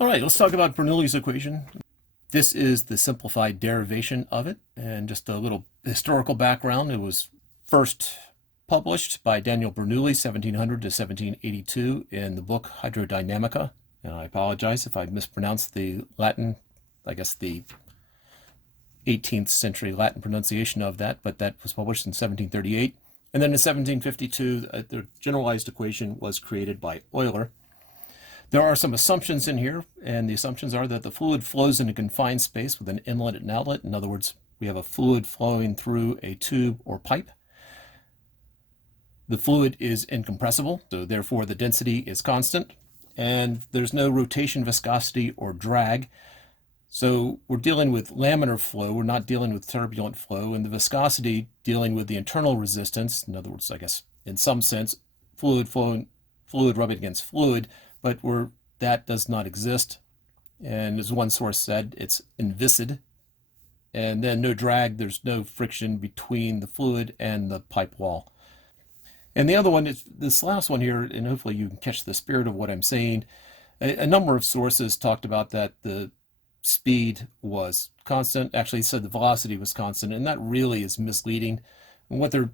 All right, let's talk about Bernoulli's equation. This is the simplified derivation of it, and just a little historical background. It was first published by Daniel Bernoulli, 1700 to 1782, in the book Hydrodynamica. And I apologize if I mispronounced the Latin, I guess the 18th century Latin pronunciation of that, but that was published in 1738. And then in 1752, the generalized equation was created by Euler. There are some assumptions in here, and the assumptions are that the fluid flows in a confined space with an inlet and outlet. In other words, we have a fluid flowing through a tube or pipe. The fluid is incompressible, so therefore the density is constant, and there's no rotation, viscosity, or drag. So we're dealing with laminar flow, we're not dealing with turbulent flow, and the viscosity dealing with the internal resistance. In other words, I guess in some sense, fluid rubbing against fluid, but where that does not exist. And as one source said, it's inviscid. And then no drag, there's no friction between the fluid and the pipe wall. And the other one is this last one here, and hopefully you can catch the spirit of what I'm saying. A number of sources talked about that the speed was constant. Actually, said the velocity was constant, and that really is misleading. And what they're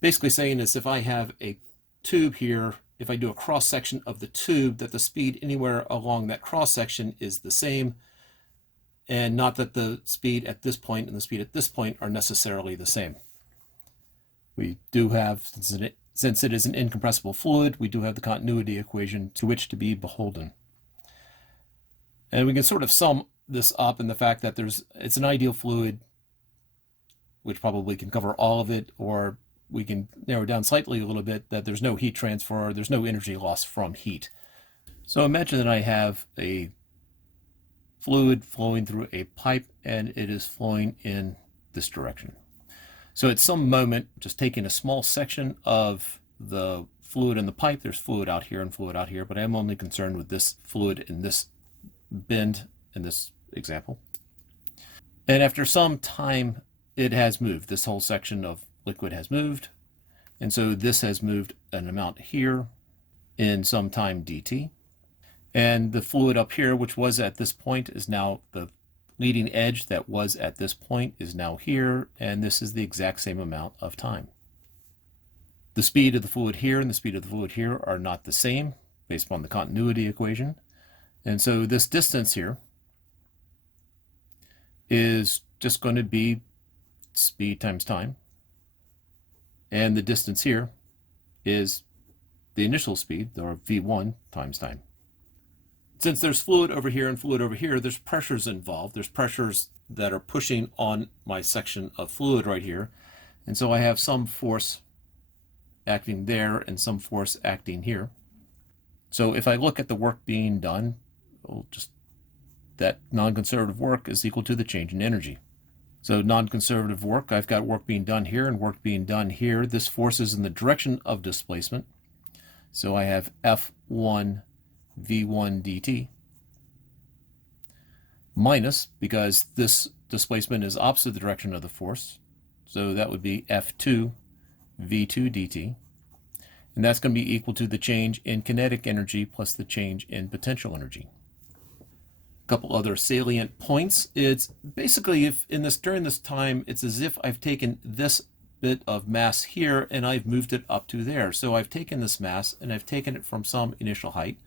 basically saying is if I have a tube here, if I do a cross-section of the tube, that the speed anywhere along that cross-section is the same, and not that the speed at this point and the speed at this point are necessarily the same. We do have, since it is an incompressible fluid, we do have the continuity equation to which to be beholden. And we can sort of sum this up in the fact that it's an ideal fluid, which probably can cover all of it, or we can narrow down slightly a little bit that there's no heat transfer, there's no energy loss from heat. So imagine that I have a fluid flowing through a pipe and it is flowing in this direction. So at some moment, just taking a small section of the fluid in the pipe, there's fluid out here and fluid out here, but I'm only concerned with this fluid in this bend in this example. And after some time, it has moved. This whole section of liquid has moved, and so this has moved an amount here in some time dt, and the fluid up here, which was at this point, is now the leading edge that was at this point is now here, and this is the exact same amount of time. The speed of the fluid here and the speed of the fluid here are not the same based upon the continuity equation, and so this distance here is just going to be speed times time. And the distance here is the initial speed, or v1 times time. Since there's fluid over here and fluid over here, there's pressures involved. There's pressures that are pushing on my section of fluid right here. And so I have some force acting there and some force acting here. So if I look at the work being done, that non-conservative work is equal to the change in energy. So non-conservative work, I've got work being done here and work being done here. This force is in the direction of displacement. So I have F1 V1 dt minus, because this displacement is opposite the direction of the force, so that would be F2 V2 dt. And that's going to be equal to the change in kinetic energy plus the change in potential energy. Couple other salient points. It's basically, if during this time, it's as if I've taken this bit of mass here and I've moved it up to there. So I've taken this mass and I've taken it from some initial height.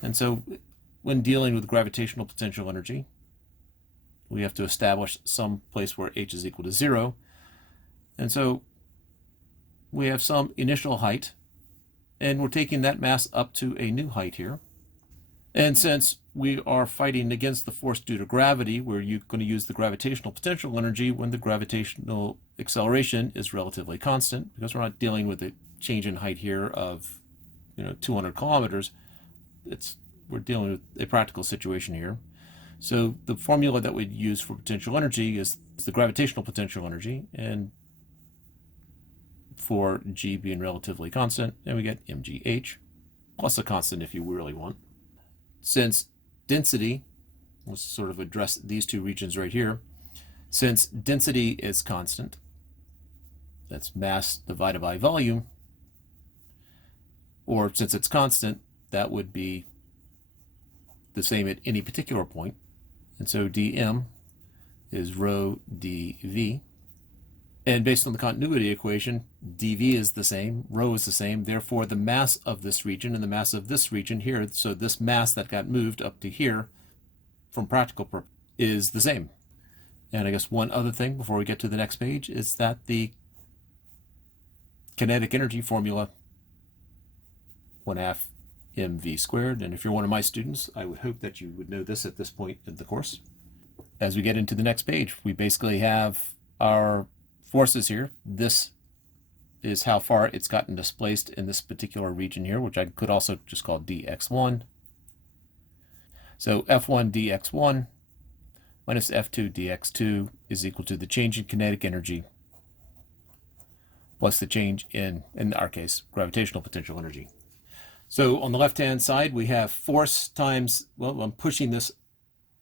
And so when dealing with gravitational potential energy, we have to establish some place where h is equal to 0. And so we have some initial height, and we're taking that mass up to a new height here. And since we are fighting against the force due to gravity, we're going to use the gravitational potential energy when the gravitational acceleration is relatively constant, because we're not dealing with a change in height here of 200 kilometers. We're dealing with a practical situation here. So the formula that we'd use for potential energy is the gravitational potential energy, and for g being relatively constant, and we get mgh, plus a constant if you really want. Since density, let's sort of address these two regions right here. Since density is constant, that's mass divided by volume, or since it's constant, that would be the same at any particular point. And so dm is rho dv. And based on the continuity equation, dv is the same, rho is the same. Therefore, the mass of this region and the mass of this region here, so this mass that got moved up to here from practical purpose, is the same. And I guess one other thing before we get to the next page is that the kinetic energy formula, 1/2 mv squared. And if you're one of my students, I would hope that you would know this at this point in the course. As we get into the next page, we basically have our forces here. This is how far it's gotten displaced in this particular region here, which I could also just call dx1. So f1 dx1 minus f2 dx2 is equal to the change in kinetic energy plus the change in our case, gravitational potential energy. So on the left-hand side, we have force times, well, I'm pushing this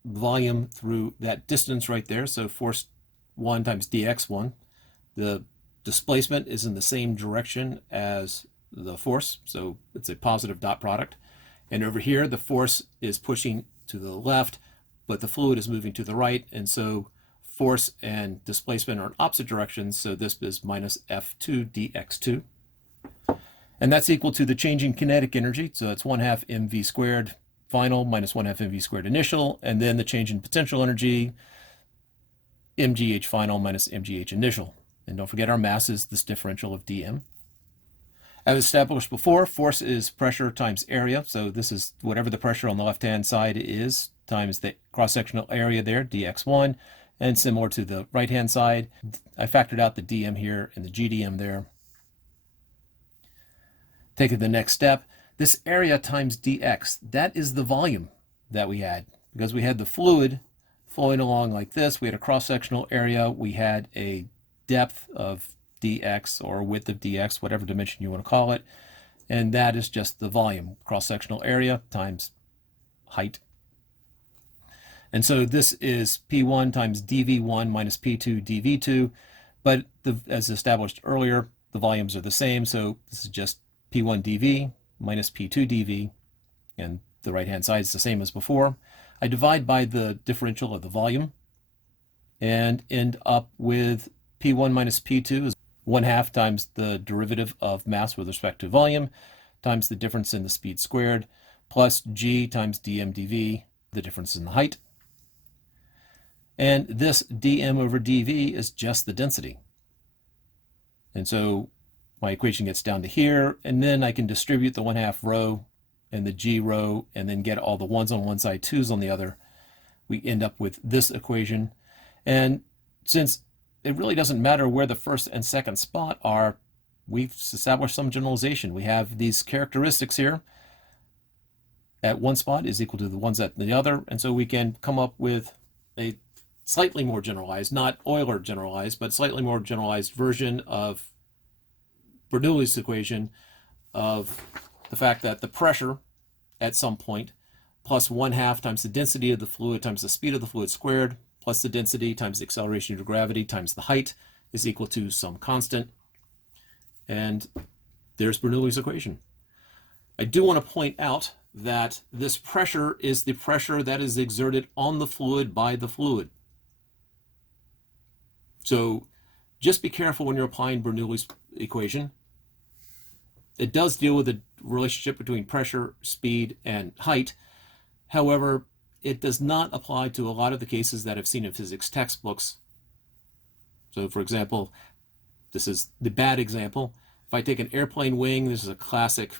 volume through that distance right there. So force 1 times dx1. The displacement is in the same direction as the force, so it's a positive dot product. And over here, the force is pushing to the left, but the fluid is moving to the right, and so force and displacement are in opposite directions, so this is minus f2 dx2. And that's equal to the change in kinetic energy, so it's 1/2 mv squared final minus 1/2 mv squared initial, and then the change in potential energy, mgh final minus mgh initial. And don't forget our mass is this differential of dm. As established before, force is pressure times area. So this is whatever the pressure on the left-hand side is times the cross-sectional area there, dx1. And similar to the right-hand side, I factored out the dm here and the gdm there. Take it the next step. This area times dx, that is the volume that we had. Because we had the fluid flowing along like this. We had a cross-sectional area. We had a depth of dx or width of dx, whatever dimension you want to call it. And that is just the volume, cross-sectional area times height. And so this is P1 times dV1 minus P2 dV2. But as established earlier, the volumes are the same. So this is just P1 dV minus P2 dV. And the right-hand side is the same as before. I divide by the differential of the volume and end up with P1 minus P2 is 1/2 times the derivative of mass with respect to volume times the difference in the speed squared plus g times dm dv, the difference in the height. And this dm over dv is just the density. And so my equation gets down to here, and then I can distribute the 1/2 rho and the g rho and then get all the 1's on one side, 2's on the other. We end up with this equation. And since it really doesn't matter where the first and second spot are, we've established some generalization. We have these characteristics here at one spot is equal to the ones at the other, and so we can come up with a slightly more generalized, not Euler generalized, but slightly more generalized version of Bernoulli's equation of the fact that the pressure at some point plus 1/2 times the density of the fluid times the speed of the fluid squared plus the density times the acceleration due to gravity times the height is equal to some constant. And there's Bernoulli's equation. I do want to point out that this pressure is the pressure that is exerted on the fluid by the fluid. So just be careful when you're applying Bernoulli's equation. It does deal with the relationship between pressure, speed, and height. However, it does not apply to a lot of the cases that I've seen in physics textbooks. So for example, this is the bad example. If I take an airplane wing, this is a classic,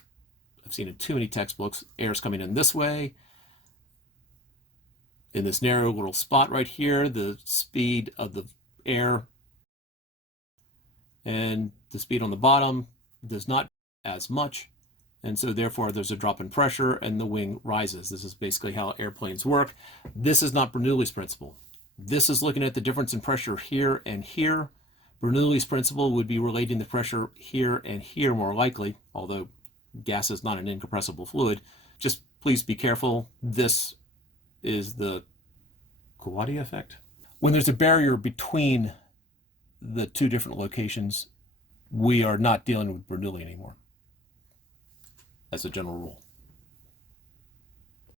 I've seen in too many textbooks, air's coming in this way. In this narrow little spot right here, the speed of the air and the speed on the bottom does not as much. And so therefore there's a drop in pressure and the wing rises. This is basically how airplanes work. This is not Bernoulli's principle. This is looking at the difference in pressure here and here. Bernoulli's principle would be relating the pressure here and here more likely, although gas is not an incompressible fluid. Just please be careful. This is the Kawadi effect. When there's a barrier between the two different locations, we are not dealing with Bernoulli anymore. That's a general rule.